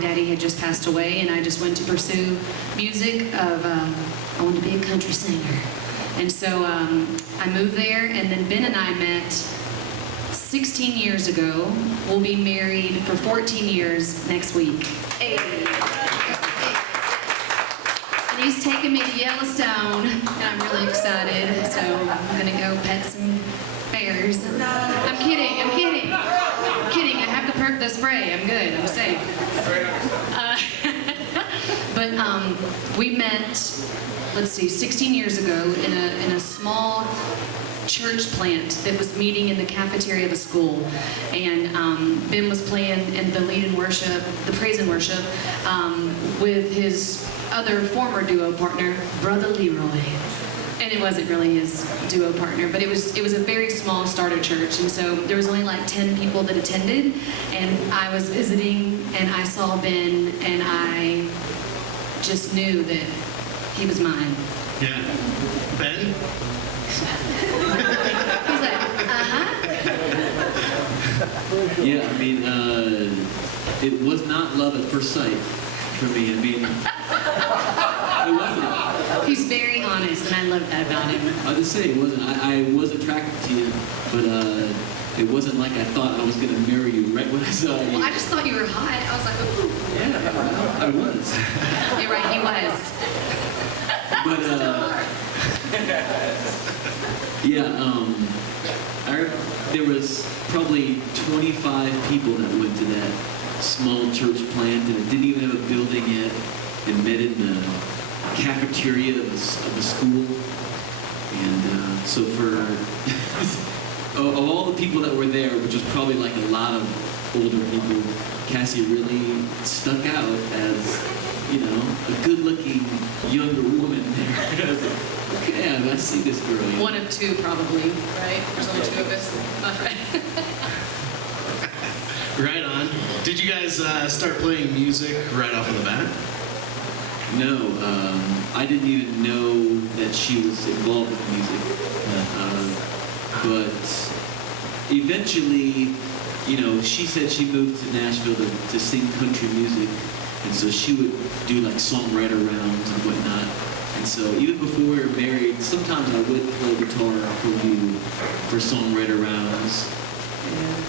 daddy had just passed away, and I just went to pursue music of, I wanted to be a country singer. And so I moved there, and then Ben and I met 16 years ago. We'll be married for 14 years next week. Hey. And he's taking me to Yellowstone, and I'm really excited. So I'm gonna go pet some bears. I'm kidding, I'm kidding. I'm kidding, I have the spray. I'm good, I'm safe. But we met, let's see, 16 years ago in a small church plant that was meeting in the cafeteria of a school, and Ben was playing in the lead and worship, the praise and worship, with his other former duo partner, Brother Leroy. And it wasn't really his duo partner, but it was a very small starter church, and so there was only like 10 people that attended, and I was visiting, and I saw Ben, and I just knew that he was mine. Yeah. Ben? He's like, Yeah, I mean, it was not love at first sight for me. I mean, it wasn't. He's very honest, and I love that about him. I'll just say it wasn't. I was attracted to you, but it wasn't like I thought I was going to marry you right when I saw you. Well, I just thought you were hot. I was like, ooh. Yeah, I was. You're right, he was. But, yeah, there was probably 25 people that went to that small church plant, and it didn't even have a building yet. It met in the cafeteria of the school. And so for of all the people that were there, which was probably like a lot of older people, Kassie really stuck out as, you know, a good-looking younger woman there. I was like, okay, I see this girl. You know? One of two, probably, right? There's only two of us. Right on. Did you guys start playing music right off of the bat? No, I didn't even know that she was involved with music. But eventually, you know, she said she moved to Nashville to sing country music, and so she would do like songwriter rounds and whatnot. And so even before we were married, sometimes I would play guitar for you for songwriter rounds. And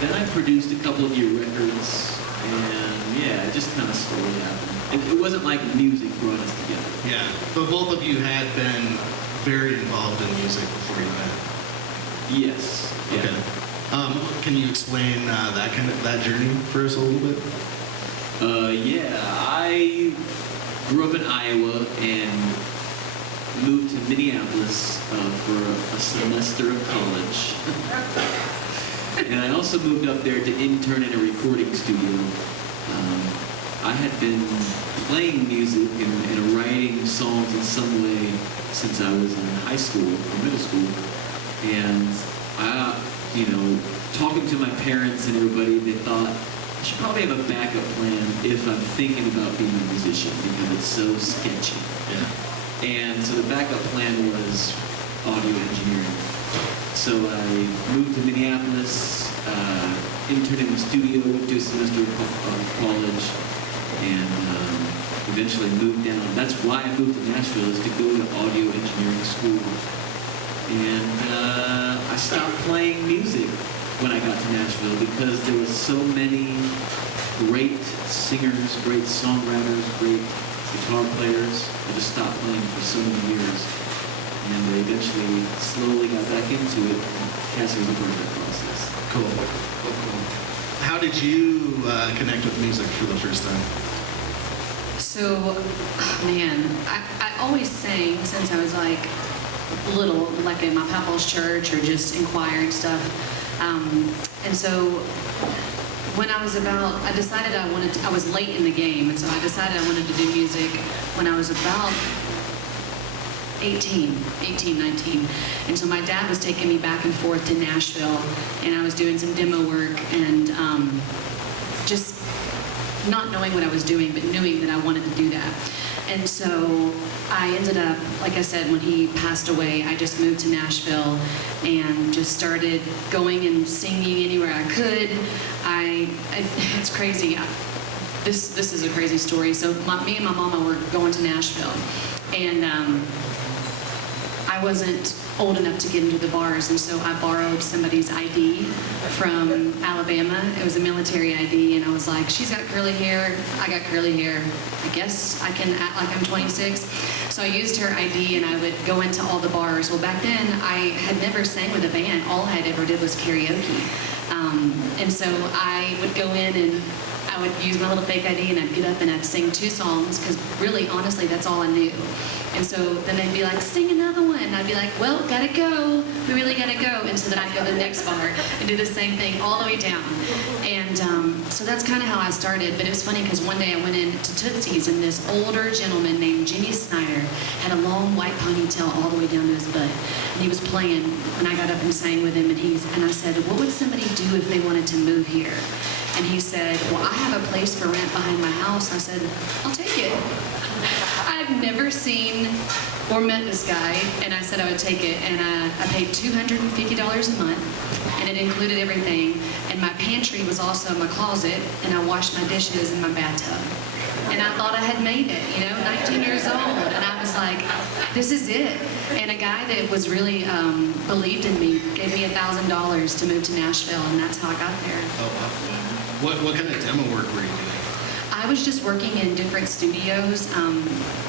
then I produced a couple of your records, and yeah, it just kind of slowly happened. It wasn't like music brought us together. Yeah, but both of you had been very involved in music before you met. Yes. Yeah. Okay. Can you explain that journey for us a little bit? Yeah, I grew up in Iowa and moved to Minneapolis for a semester of college. And I also moved up there to intern in a recording studio. I had been playing music and writing songs in some way since I was in high school or middle school. And you know, talking to my parents and everybody, they thought I should probably have a backup plan if I'm thinking about being a musician because it's so sketchy. Yeah. And so the backup plan was audio engineering. So I moved to Minneapolis, interned in the studio, went to a semester of college, and eventually moved down. That's why I moved to Nashville, is to go to audio engineering school. And I stopped playing music when I got to Nashville because there was so many great singers, great songwriters, great guitar players. I just stopped playing for so many years. And I eventually slowly got back into it. Kassie was a part of that process. Cool. How did you connect with music for the first time? So, man, I always sang since I was like little, like in my papa's church or just in choir and stuff. And so when I decided I was late in the game, and so I decided I wanted to do music when I was about 18, 19. And so my dad was taking me back and forth to Nashville, and I was doing some demo work and just not knowing what I was doing, but knowing that I wanted to do that. And so I ended up, like I said, when he passed away, I just moved to Nashville and just started going and singing anywhere I could. It's crazy. this is a crazy story. So me and my mama were going to Nashville, and I wasn't old enough to get into the bars, and so I borrowed somebody's ID from Alabama. It was a military ID, and I was like, she's got curly hair, I got curly hair. I guess I can act like I'm 26. So I used her ID, and I would go into all the bars. Well, back then, I had never sang with a band. All I had ever did was karaoke. And so I would go in and I would use my little fake ID, and I'd get up and I'd sing 2 songs, because really, honestly, that's all I knew. And so then they'd be like, sing another one. And I'd be like, well, gotta go. We really gotta go. And so then I'd go to the next bar and do the same thing all the way down. And so that's kind of how I started. But it was funny because one day I went into Tootsie's, and this older gentleman named Jimmy Snyder had a long white ponytail all the way down to his butt. And he was playing, and I got up and sang with him. And I said, what would somebody do if they wanted to move here? And he said, well, I have a place for rent behind my house. I said, I'll take it. I've never seen or met this guy, and I said I would take it. And I paid $250 a month, and it included everything. And my pantry was also my closet, and I washed my dishes in my bathtub. And I thought I had made it, 19 years old. And I was like, this is it. And a guy that was really believed in me gave me $1,000 to move to Nashville, and that's how I got there. Oh, wow. What kind of demo work were you doing? I was just working in different studios.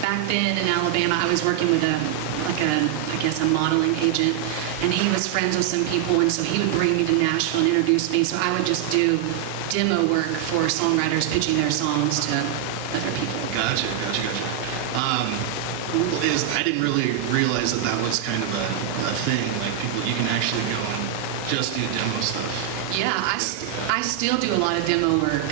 Back then in Alabama, I was working with a modeling agent, and he was friends with some people, and so he would bring me to Nashville and introduce me. So I would just do demo work for songwriters pitching their songs to other people. Gotcha. I didn't really realize that was kind of a thing. Like you can actually go and just do demo stuff. Yeah, I still do a lot of demo work.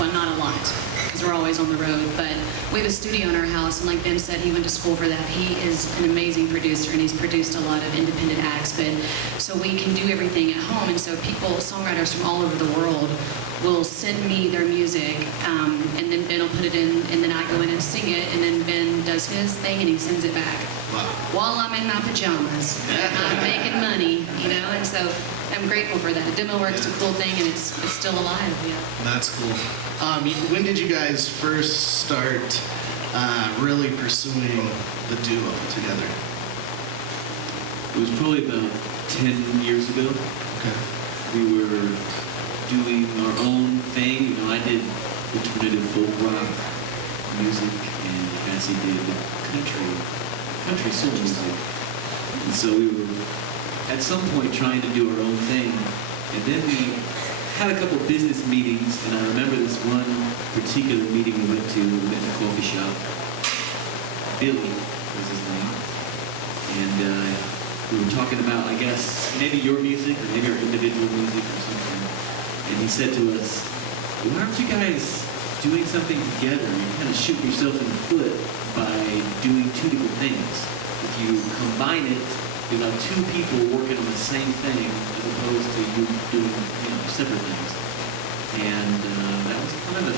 Well, not a lot, because we're always on the road. But we have a studio in our house, and like Ben said, he went to school for that. He is an amazing producer, and he's produced a lot of independent acts. But so we can do everything at home, and so songwriters from all over the world, will send me their music, and then Ben will put it in, and then I go in and sing it, and then Ben does his thing, and he sends it back. Wow. While I'm in my pajamas, I'm making money, and so I'm grateful for that. Demo work's a cool thing, and it's still alive. Yeah. That's cool. When did you guys first start really pursuing the duo together? It was probably about 10 years ago. Okay. We were doing our own thing. I did alternative folk rock music, and Kassie did country soul music. And so we were at some point trying to do our own thing, and then we had a couple business meetings, and I remember this one particular meeting we went to in a coffee shop. Billy was his name, and we were talking about, I guess, maybe your music or maybe our individual music or something. And he said to us, why aren't you guys doing something together? You kind of shoot yourself in the foot by doing 2 different things. If you combine it, you're like 2 people working on the same thing as opposed to you doing separate things. And that was kind of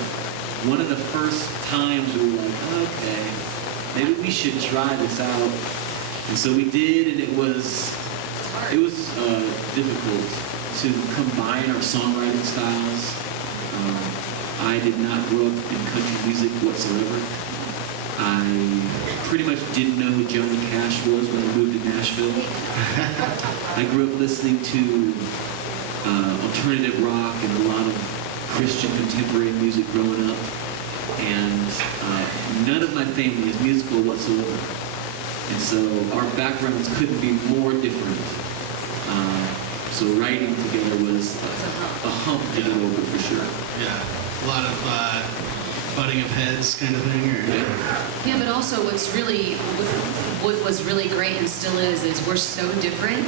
one of the first times we were like, okay, maybe we should try this out. And so we did, and it was difficult to combine our songwriting styles. I did not grow up in country music whatsoever. I pretty much didn't know who Johnny Cash was when I moved to Nashville. I grew up listening to alternative rock and a lot of Christian contemporary music growing up. And none of my family is musical whatsoever. And so our backgrounds couldn't be more different. So writing together was a hump to get over for sure. Yeah, a lot of butting of heads kind of thing. Yeah, but also what was really great and still is we're so different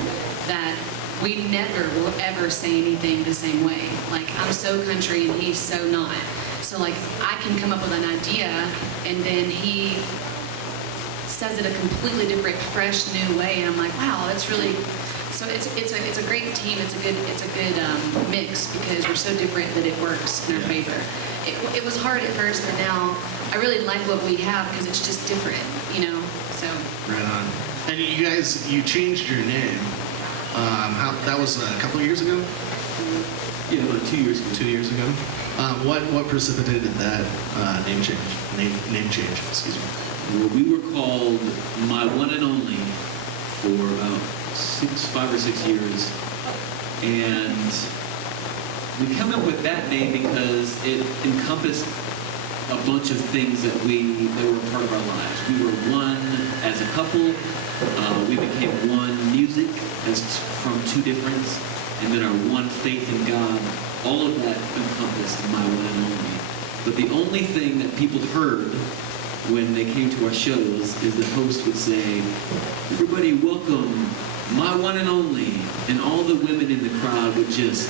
that we never will ever say anything the same way. Like, I'm so country and he's so not. So like, I can come up with an idea and then he says it a completely different, fresh, new way, and I'm like, wow, that's really. So it's a great team. It's a good mix because we're so different that it works in our favor. It was hard at first, but now I really like what we have because it's just different, So. Right on. And you changed your name. That was a couple of years ago. Yeah, about 2 years ago. 2 years ago. What precipitated that name change? Name change. Excuse me. Well, we were called My One and Only for about 5 or 6 years, and we come up with that name because it encompassed a bunch of things that were part of our lives. We were one as a couple. We became one music from two different, and then our one faith in God. All of that encompassed My One and Only. But the only thing that people heard when they came to our shows is the host would say, "Everybody welcome My One and Only," and all the women in the crowd would just,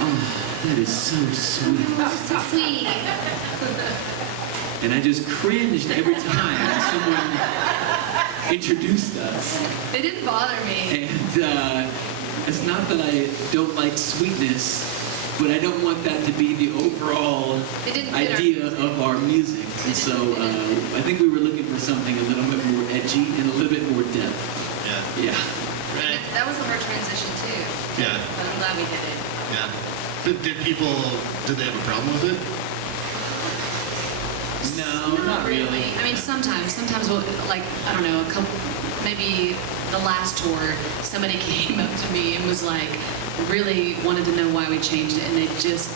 "Oh, that is so sweet." Oh, so sweet. And I just cringed every time someone introduced us. It didn't bother me. And it's not that I don't like sweetness, but I don't want that to be the overall It didn't fit our idea music. of our music. And so I think we were looking for something a little bit more edgy and a little bit more depth. Yeah. Yeah. Right. That was a hard transition too. Yeah. But I'm glad we did it. Yeah. Did they have a problem with it? No, not really. I mean, sometimes we'll, like, I don't know, maybe the last tour, somebody came up to me and was like, really wanted to know why we changed it, and they just,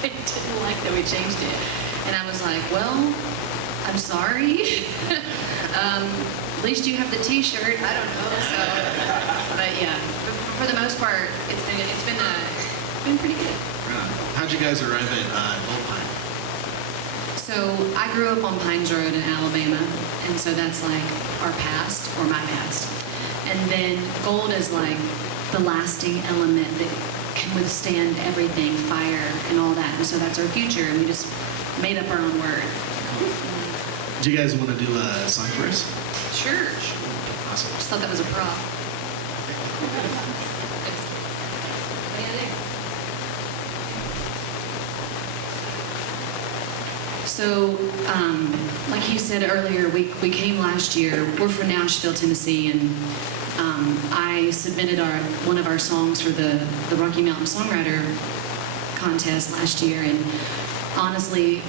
they didn't like that we changed it. And I was like, well, I'm sorry. At least you have the T-shirt. I don't know. So, but yeah, for the most part, it's been pretty good. How'd you guys arrive at Goldpine? So I grew up on Pines Road in Alabama, and so that's like our past, or my past. And then gold is like the lasting element that can withstand everything, fire and all that. And so that's our future, and we just made up our own word. Do you guys want to do a song for us? Sure. Awesome. Just thought that was a prop. So, like he said earlier, we came last year. We're from Nashville, Tennessee, and I submitted one of our songs for the Rocky Mountain Songwriter contest last year, and honestly,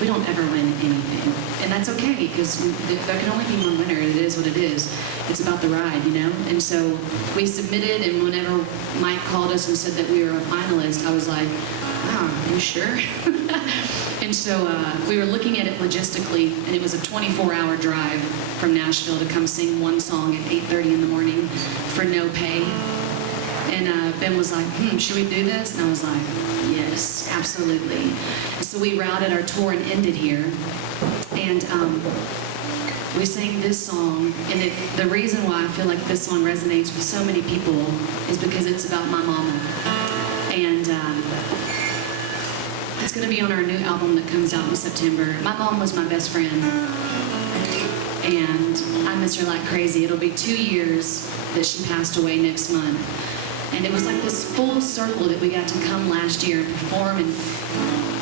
we don't ever win anything, and that's okay because there can only be one winner. It is what it is. It's about the ride, you know. And so we submitted, and whenever Mike called us and said that we were a finalist, I was like, "Wow, are you sure?" And so we were looking at it logistically, and it was a 24-hour drive from Nashville to come sing one song at 8:30 in the morning for no pay. And Ben was like, should we do this? And I was like, yes, absolutely. And so we routed our tour and ended here. And we sang this song. And the reason why I feel like this song resonates with so many people is because it's about my mama. And it's going to be on our new album that comes out in September. My mom was my best friend. And I miss her like crazy. It'll be 2 years that she passed away next month. And it was like this full circle that we got to come last year and perform and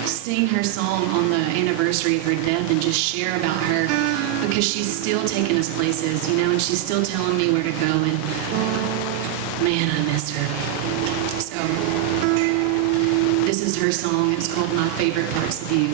sing her song on the anniversary of her death and just share about her, because she's still taking us places, you know, and she's still telling me where to go, and man, I miss her. So this is her song. It's called My Favorite Parts of You.